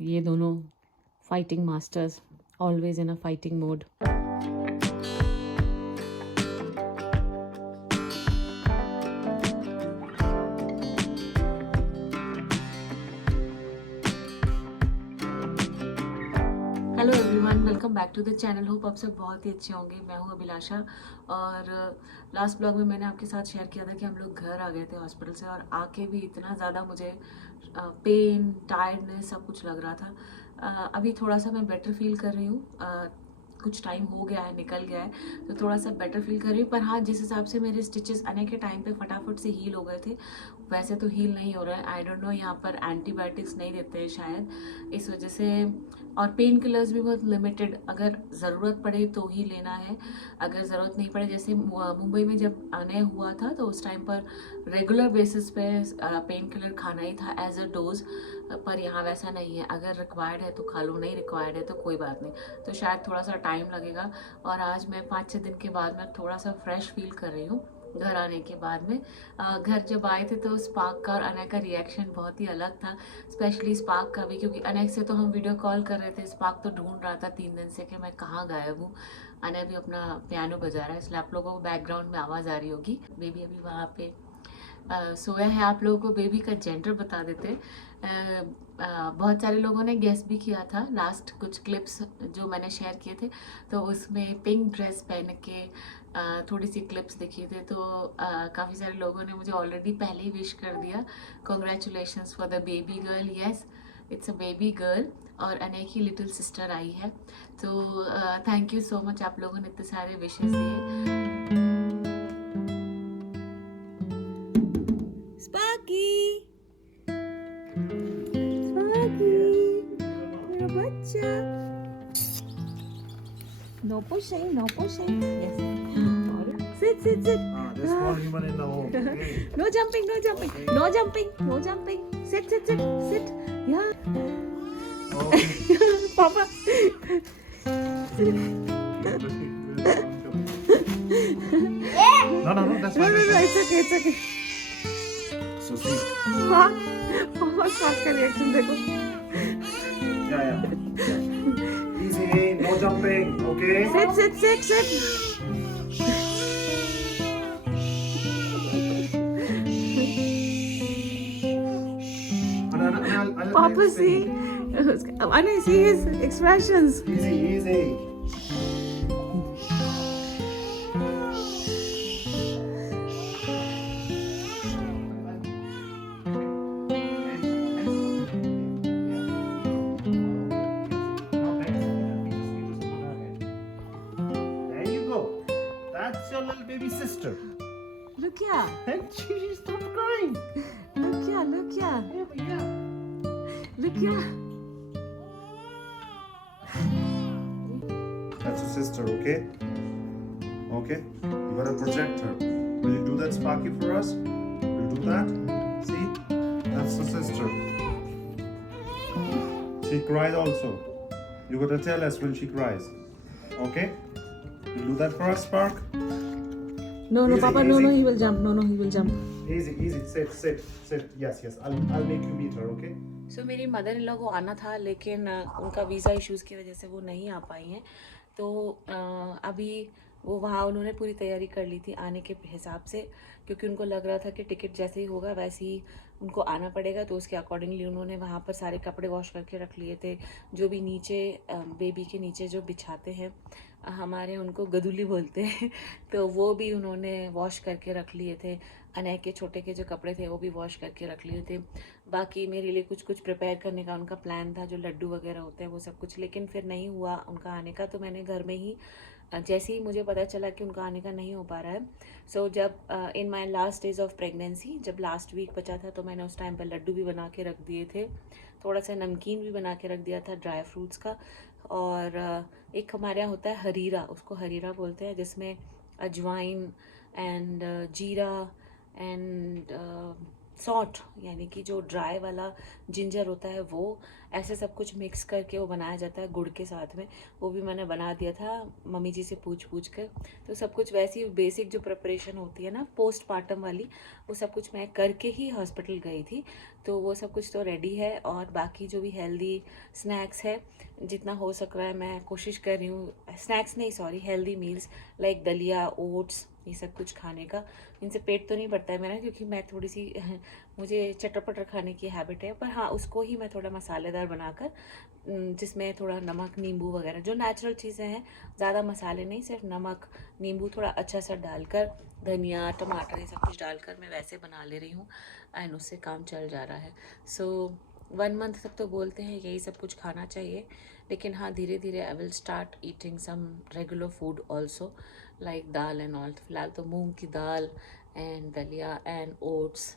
ये दोनों fighting masters, always in a fighting mode. Hello everyone, welcome back to the channel. Hope आप सब बहुत ही अच्छे होंगे। मैं हूँ अभिलाषा और लास्ट ब्लॉग में मैंने आपके साथ शेयर किया था कि हम लोग घर आ गए थे हॉस्पिटल से, और आके भी इतना ज़्यादा मुझे पेन, टायर्डनेस सब कुछ लग रहा था। अभी थोड़ा सा मैं बेटर फील कर रही हूँ। कुछ टाइम हो गया है, निकल गया है, तो थोड़ा सा बेटर फील कर रही हूँ। पर हाँ, जिस हिसाब से मेरे स्टिचेस आने के टाइम पे फटाफट से हील हो गए थे, वैसे तो हील नहीं हो रहा है। आई डोंट नो, यहाँ पर एंटीबायोटिक्स नहीं देते हैं शायद, इस वजह से। और पेन किलर्स भी बहुत लिमिटेड, अगर ज़रूरत पड़े तो ही लेना है, अगर ज़रूरत नहीं पड़े। जैसे मुंबई में जब आने हुआ था तो उस टाइम पर रेगुलर बेसिस पे पेन किलर खाना ही था एज अ डोज। पर यहाँ वैसा नहीं है, अगर रिक्वायर्ड है तो खा लो, नहीं रिक्वायर्ड है तो कोई बात नहीं। तो शायद थोड़ा सा टाइम लगेगा। और आज मैं 5-6 दिन के बाद मैं थोड़ा सा फ्रेश फील कर रही हूँ घर आने के बाद में। घर जब आए थे तो स्पार्क का और अनय का रिएक्शन बहुत ही अलग था, स्पेशली स्पार्क का भी, क्योंकि अनय से तो हम वीडियो कॉल कर रहे थे, स्पार्क तो ढूंढ रहा था 3 दिन से कि मैं कहाँ गायब हूँ। अनय भी अपना पियानो बजा रहा है, इसलिए आप लोगों को बैकग्राउंड में आवाज़ आ रही होगी। बेबी अभी वहाँ पे सोया है। आप लोगों को बेबी का जेंडर बता देते। बहुत सारे लोगों ने गेस भी किया था लास्ट कुछ क्लिप्स जो मैंने शेयर किए थे, तो उसमें पिंक ड्रेस पहन के थोड़ी सी क्लिप्स दिखी थे। तो काफ़ी सारे लोगों ने मुझे ऑलरेडी पहले ही विश कर दिया, congratulations for the baby girl. Yes, it's a baby girl, और अनय की लिटिल सिस्टर आई है। तो थैंक यू सो मच, आप लोगों ने इतने सारे विशेस दिए। स्पार्की, स्पार्की, मेरा बच्चा। No pushing, no pushing. Yes. Sit, sit, sit. There's one human in the home. Okay. No jumping, no jumping, Okay. no jumping, no jumping. Sit, sit, sit, sit. Yeah. Okay. Papa. No, that's No, fine. no, no, it's okay, it's okay. So see. हाँ, पापा का reaction देखो। Yeah. Easy, no jumping. Okay. Sit, sit, sit, sit. I'll Papa, see, Anay, see his expressions. Easy. There you go. That's your little baby sister. Look here, And she stopped crying. look here, look here, Yeah. look here. That's your sister, okay? Okay? You gotta protect her. Will you do that, Sparky, for us? Will you do that? See? That's the sister. She cried also. You gotta tell us when she cries. Okay? You do that for us, Spark? No, Easy, Papa, no, easy. he will jump. No, he will jump. Easy. Sit. Yes. I'll make you meet her, okay? सो मेरी mother in law को आना था, लेकिन उनका visa issues की वजह से वो नहीं आ पाई हैं। तो अभी वो वहाँ उन्होंने पूरी तैयारी कर ली थी आने के हिसाब से, क्योंकि उनको लग रहा था कि टिकट जैसे ही होगा वैसे ही उनको आना पड़ेगा। तो उसके अकॉर्डिंगली उन्होंने वहाँ पर सारे कपड़े वॉश करके रख लिए थे, जो भी नीचे बेबी के नीचे जो बिछाते हैं, हमारे उनको गदुली बोलते हैं, तो वो भी उन्होंने वॉश करके रख लिए थे। अनय के छोटे के जो कपड़े थे वो भी वॉश करके रख लिए थे। बाकी मेरे लिए कुछ प्रिपेयर करने का उनका प्लान था, जो लड्डू वगैरह होते हैं वो सब कुछ, लेकिन फिर नहीं हुआ उनका आने का। तो मैंने घर में ही, जैसे ही मुझे पता चला कि उनका आने का नहीं हो पा रहा है, सो जब in my last days of pregnancy, जब लास्ट वीक बचा था, तो मैंने उस टाइम पर लड्डू भी बना के रख दिए थे, थोड़ा सा नमकीन भी बना के रख दिया था ड्राई फ्रूट्स का। और एक हमारे यहाँ होता है हरीरा, उसको हरीरा बोलते हैं, जिसमें अजवाइन एंड जीरा एंड सॉल्ट, यानी कि जो ड्राई वाला जिंजर होता है, वो ऐसे सब कुछ मिक्स करके वो बनाया जाता है गुड़ के साथ में। वो भी मैंने बना दिया था मम्मी जी से पूछ कर। तो सब कुछ वैसी बेसिक जो प्रिपरेशन होती है ना पोस्टमार्टम वाली, वो सब कुछ मैं करके ही हॉस्पिटल गई थी। तो वो सब कुछ तो रेडी है। और बाकी जो भी हेल्दी स्नैक्स है, जितना हो सक रहा है मैं कोशिश कर रही हूँ, स्नैक्स नहीं सॉरी, हेल्दी मील्स लाइक दलिया, ओट्स, ये सब कुछ खाने का। इनसे पेट तो नहीं भरता है मेरा, क्योंकि मैं थोड़ी सी मुझे चटर पटर खाने की हैबिट है, पर हाँ उसको ही मैं थोड़ा मसालेदार बनाकर, जिसमें थोड़ा नमक, नींबू वगैरह जो नेचुरल चीज़ें हैं, ज़्यादा मसाले नहीं, सिर्फ नमक, नींबू थोड़ा अच्छा सा डालकर, धनिया, टमाटर, ये सब कुछ डालकर मैं वैसे बना ले रही हूँ एंड उससे काम चल जा रहा है। सो 1 मंथ तक तो बोलते हैं यही सब कुछ खाना चाहिए, लेकिन हाँ धीरे धीरे I will start eating some regular food also like dal and all. फिलहाल तो मूंग की दाल एंड दलिया एंड ओट्स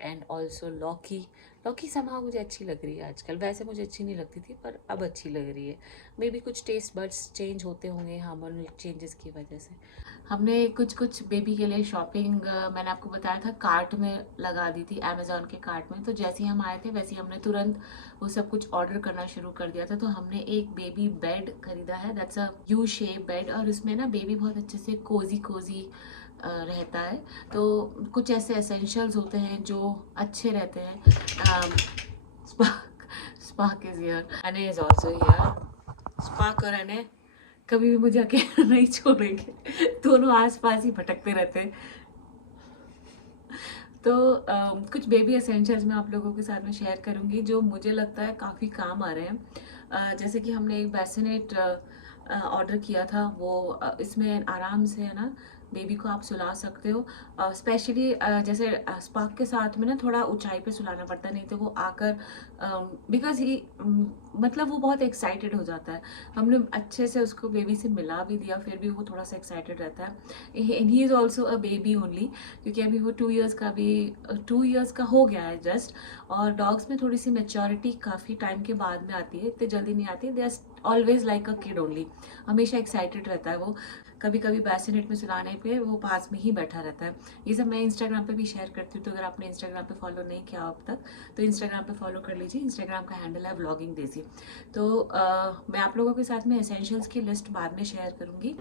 एंड ऑल्सो लौकी। लौकी समहाउ मुझे अच्छी लग रही है आजकल, वैसे मुझे अच्छी नहीं लगती थी पर अब अच्छी लग रही है। मे बी कुछ टेस्ट बड्स चेंज होते होंगे हार्मोनल चेंजेस की वजह से। हमने कुछ कुछ बेबी के लिए शॉपिंग, मैंने आपको बताया था, कार्ट में लगा दी थी, अमेजोन के कार्ट में। तो जैसे ही हम आए थे वैसे ही हमने तुरंत वो सब कुछ ऑर्डर करना शुरू कर दिया था। तो हमने एक बेबी बेड खरीदा है, that's a U shape bed, और उसमें ना बेबी बहुत अच्छे से कोजी कोजी रहता है। तो कुछ ऐसे एसेंशियल्स होते हैं जो अच्छे रहते हैं। स्पार्क स्पार्क इज हियर, अने इज आल्सो हियर। स्पार्क और अने कभी भी मुझे अकेला नहीं छोड़ेंगे, दोनों आसपास ही भटकते रहते हैं। तो कुछ बेबी एसेंशियल्स मैं आप लोगों के साथ में शेयर करूंगी जो मुझे लगता है काफ़ी काम आ रहे हैं। जैसे कि हमने एक बेसिनेट ऑर्डर किया था, वो इसमें आराम से है ना बेबी को आप सुला सकते हो। स्पेशली जैसे स्पार्क के साथ में ना थोड़ा ऊंचाई पे सुलाना पड़ता है, नहीं तो वो आकर बिकॉज ही मतलब वो बहुत एक्साइटेड हो जाता है। हमने अच्छे से उसको बेबी से मिला भी दिया, फिर भी वो थोड़ा सा एक्साइटेड रहता है। He is also a baby only, क्योंकि अभी वो 2 इयर्स का भी 2 इयर्स का हो गया है जस्ट। और डॉग्स में थोड़ी सी मेच्योरिटी काफ़ी टाइम के बाद में आती है, इतनी जल्दी नहीं आती। They are always like a kid only, हमेशा एक्साइटेड रहता है वो। कभी कभी बैसिनेट में सुलाने पे वो पास में ही बैठा रहता है। ये सब मैं इंस्टाग्राम पे भी शेयर करती हूँ, तो अगर आपने इंस्टाग्राम पे फॉलो नहीं किया अब तक तो इंस्टाग्राम पे फॉलो कर लीजिए। इंस्टाग्राम का हैंडल है व्लॉगिंग देसी। तो मैं आप लोगों के साथ में एसेंशियल्स की लिस्ट बाद में शेयर करूँगी।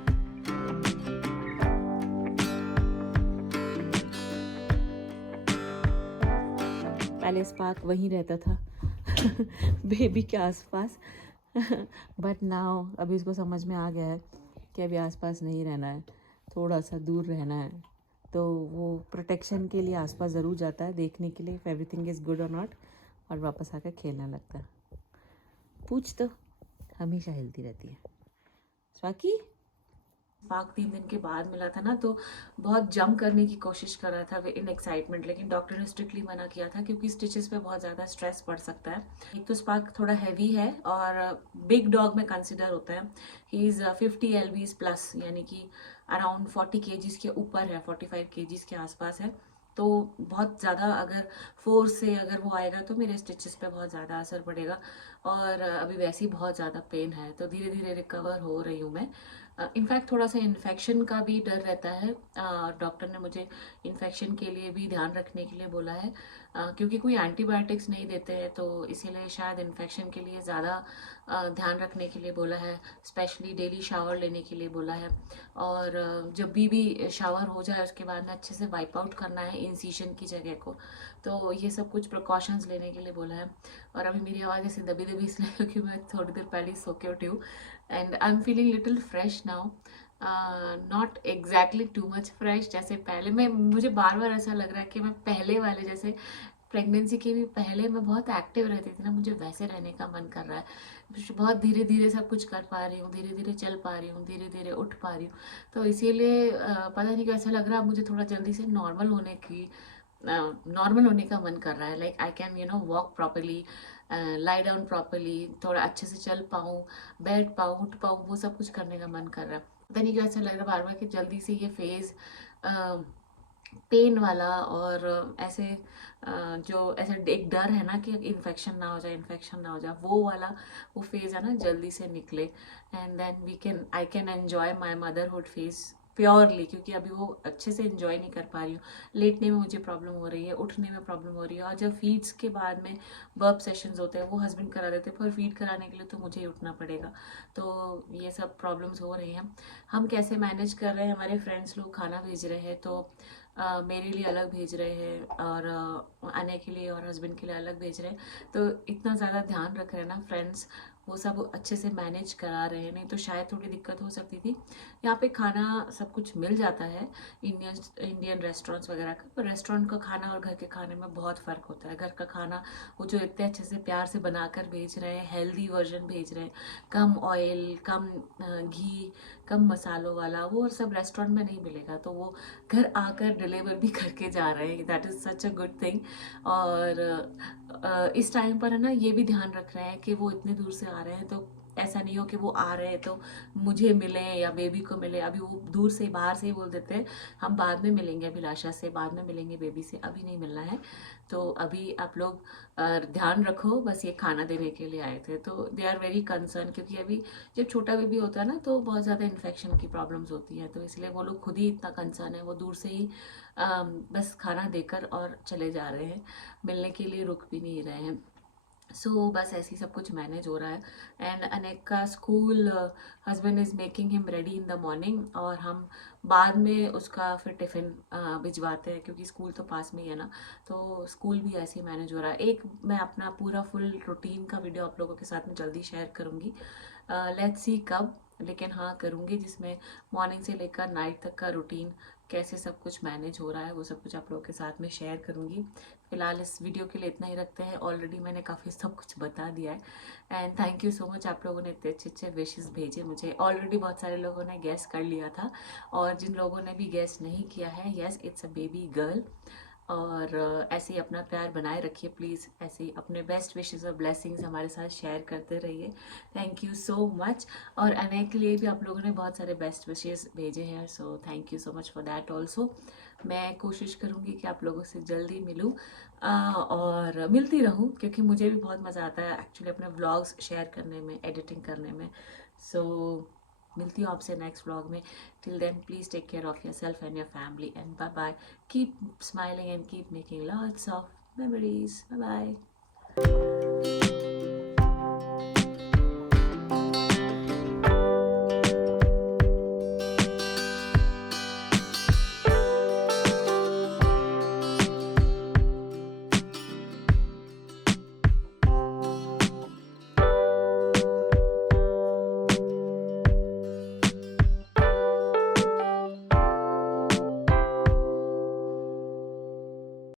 पहले स्पार्क वहीं रहता था बेबी के आसपास, बट नाउ अभी इसको समझ में आ गया है कि अभी आसपास नहीं रहना है, थोड़ा सा दूर रहना है। तो वो प्रोटेक्शन के लिए आसपास ज़रूर जाता है, देखने के लिए इफ़ एवरीथिंग इज़ गुड और नॉट, और वापस आकर खेलने लगता है। पूछ तो हमेशा हिलती रहती है। स्वाकी स्पार्क 3 दिन के बाद मिला था ना, तो बहुत जंप करने की कोशिश कर रहा था इन एक्साइटमेंट, लेकिन डॉक्टर ने स्ट्रिक्टली मना किया था क्योंकि स्टिचेस पे बहुत ज़्यादा स्ट्रेस पड़ सकता है। एक तो स्पार्क थोड़ा हैवी है और बिग डॉग में कंसिडर होता है। ही इज़ 50 LBs प्लस, यानी कि अराउंड 40 kgs के ऊपर है, 45 kgs के आसपास है। तो बहुत ज़्यादा अगर फोर्स से अगर वो आएगा तो मेरे स्टिचेस पे बहुत ज़्यादा असर पड़ेगा। और अभी वैसे ही बहुत ज़्यादा पेन है, तो धीरे धीरे रिकवर हो रही हूँ मैं। इनफैक्ट थोड़ा सा इन्फेक्शन का भी डर रहता है। डॉक्टर ने मुझे इन्फेक्शन के लिए भी ध्यान रखने के लिए बोला है, क्योंकि कोई एंटीबायोटिक्स नहीं देते हैं, तो इसीलिए शायद इन्फेक्शन के लिए ज़्यादा ध्यान रखने के लिए बोला है। स्पेशली डेली शावर लेने के लिए बोला है, और जब भी शावर हो जाए उसके बाद में अच्छे से वाइप आउट करना है इंसिशन की जगह को। तो ये सब कुछ प्रिकॉशंस लेने के लिए बोला है। और अभी मेरी आवाज़ ऐसे दबी दबी इसलिए क्योंकि मैं थोड़ी देर पहले सो के उठी हूँ and I am feeling little fresh now, not exactly too much fresh जैसे पहले। मैं मुझे बार बार ऐसा लग रहा है कि मैं पहले वाले जैसे प्रेगनेंसी के भी पहले मैं बहुत एक्टिव रहती थी ना, मुझे वैसे रहने का मन कर रहा है। बहुत धीरे धीरे सब कुछ कर पा रही हूँ, धीरे धीरे चल पा रही हूँ, धीरे धीरे उठ पा रही हूँ। तो इसीलिए पता नहीं कैसा लग रहा है मुझे, थोड़ा जल्दी से नॉर्मल होने का मन कर रहा है। Like I can walk properly, lie down properly, थोड़ा अच्छे से चल पाऊँ, बैठ पाऊँ, उठ पाऊँ, वो सब कुछ करने का मन कर रहा है। पता नहीं क्यों ऐसा लग रहा है बार बार कि जल्दी से ये फेज़ पेन वाला और ऐसे जो ऐसे एक डर है ना कि इन्फेक्शन ना हो जाए, इन्फेक्शन ना हो जाए, वो वाला वो फेज़ है ना, जल्दी से निकले and then I can enjoy my motherhood phase purely. क्योंकि अभी वो अच्छे से एंजॉय नहीं कर पा रही हूँ। लेटने में मुझे प्रॉब्लम हो रही है, उठने में प्रॉब्लम हो रही है, और जब फीड्स के बाद में बर्प सेशंस होते हैं वो हस्बैंड करा देते हैं, पर फीड कराने के लिए तो मुझे ही उठना पड़ेगा। तो ये सब प्रॉब्लम्स हो रही हैं। हम कैसे मैनेज कर रहे हैं, हमारे फ्रेंड्स लोग खाना भेज रहे हैं तो मेरे लिए अलग भेज रहे हैं, और आने के लिए और हस्बैंड के लिए अलग भेज रहे हैं, तो इतना ज़्यादा ध्यान रख रहे हैं ना फ्रेंड्स, वो सब अच्छे से मैनेज करा रहे हैं, नहीं तो शायद थोड़ी दिक्कत हो सकती थी। यहाँ पे खाना सब कुछ मिल जाता है इंडियन रेस्टोरेंट्स वगैरह का, पर रेस्टोरेंट का खाना और घर के खाने में बहुत फ़र्क होता है। घर का खाना वो जो इतने अच्छे से प्यार से बनाकर भेज रहे हैं, हेल्दी वर्जन भेज रहे हैं, कम ऑयल, कम घी, कम मसालों वाला, वो सब रेस्टोरेंट में नहीं मिलेगा। तो वो घर आकर डिलीवर भी करके जा रहे हैं, that is such a good thing. और इस टाइम पर है ना, ये भी ध्यान रख रहे हैं कि वो इतने दूर से आ रहे हैं, तो ऐसा नहीं हो कि वो आ रहे हैं तो मुझे मिले या बेबी को मिले। अभी वो दूर से बाहर से ही बोल देते हैं हम बाद में मिलेंगे अभिलाषा से, बाद में मिलेंगे बेबी से, अभी नहीं मिलना है। तो अभी आप लोग ध्यान रखो, बस ये खाना देने के लिए आए थे। तो दे आर वेरी कंसर्न, क्योंकि अभी जब छोटा बेबी होता है ना तो बहुत ज़्यादा इन्फेक्शन की प्रॉब्लम्स होती हैं, तो इसलिए वो लोग खुद ही इतना कंसर्न है, वो दूर से ही बस खाना देकर और चले जा रहे हैं, मिलने के लिए रुक भी नहीं रहे हैं। सो बस ऐसे ही सब कुछ मैनेज हो रहा है। एंड अनेक का school, husband is making him ready in the morning, और हम बाद में उसका फिर टिफ़िन भिजवाते हैं, क्योंकि स्कूल तो पास में ही है ना, तो स्कूल भी ऐसे ही मैनेज हो रहा है। एक मैं अपना पूरा फुल रूटीन का वीडियो आप लोगों के साथ में जल्दी शेयर करूँगी, लेट्स सी कब, लेकिन हाँ करूँगी, जिसमें मॉर्निंग से लेकर नाइट तक का रूटीन कैसे सब कुछ मैनेज हो रहा है वो सब कुछ आप लोगों के साथ में शेयर करूँगी। फिलहाल इस वीडियो के लिए इतना ही रखते हैं, ऑलरेडी मैंने काफ़ी सब कुछ बता दिया है। And thank you so much, आप लोगों ने इतने अच्छे अच्छे विशेस भेजे मुझे। ऑलरेडी बहुत सारे लोगों ने गैस कर लिया था, और जिन लोगों ने भी गैस नहीं किया है, yes it's a baby girl. और ऐसे ही अपना प्यार बनाए रखिए प्लीज़, ऐसे ही अपने बेस्ट विशेस और ब्लेसिंग्स हमारे साथ शेयर करते रहिए। Thank you so much. और अनय के लिए भी आप लोगों ने बहुत सारे बेस्ट विशेस भेजे हैं, so thank you so much for that also. मैं कोशिश करूँगी कि आप लोगों से जल्दी मिलूँ और मिलती रहूँ, क्योंकि मुझे भी बहुत मज़ा आता है एक्चुअली अपने व्लॉग्स शेयर करने में, एडिटिंग करने में। सो मिलती हूँ आपसे नेक्स्ट व्लॉग में। Till then please take care of yourself and your family, and bye bye. Keep smiling and keep making lots of memories. Bye bye.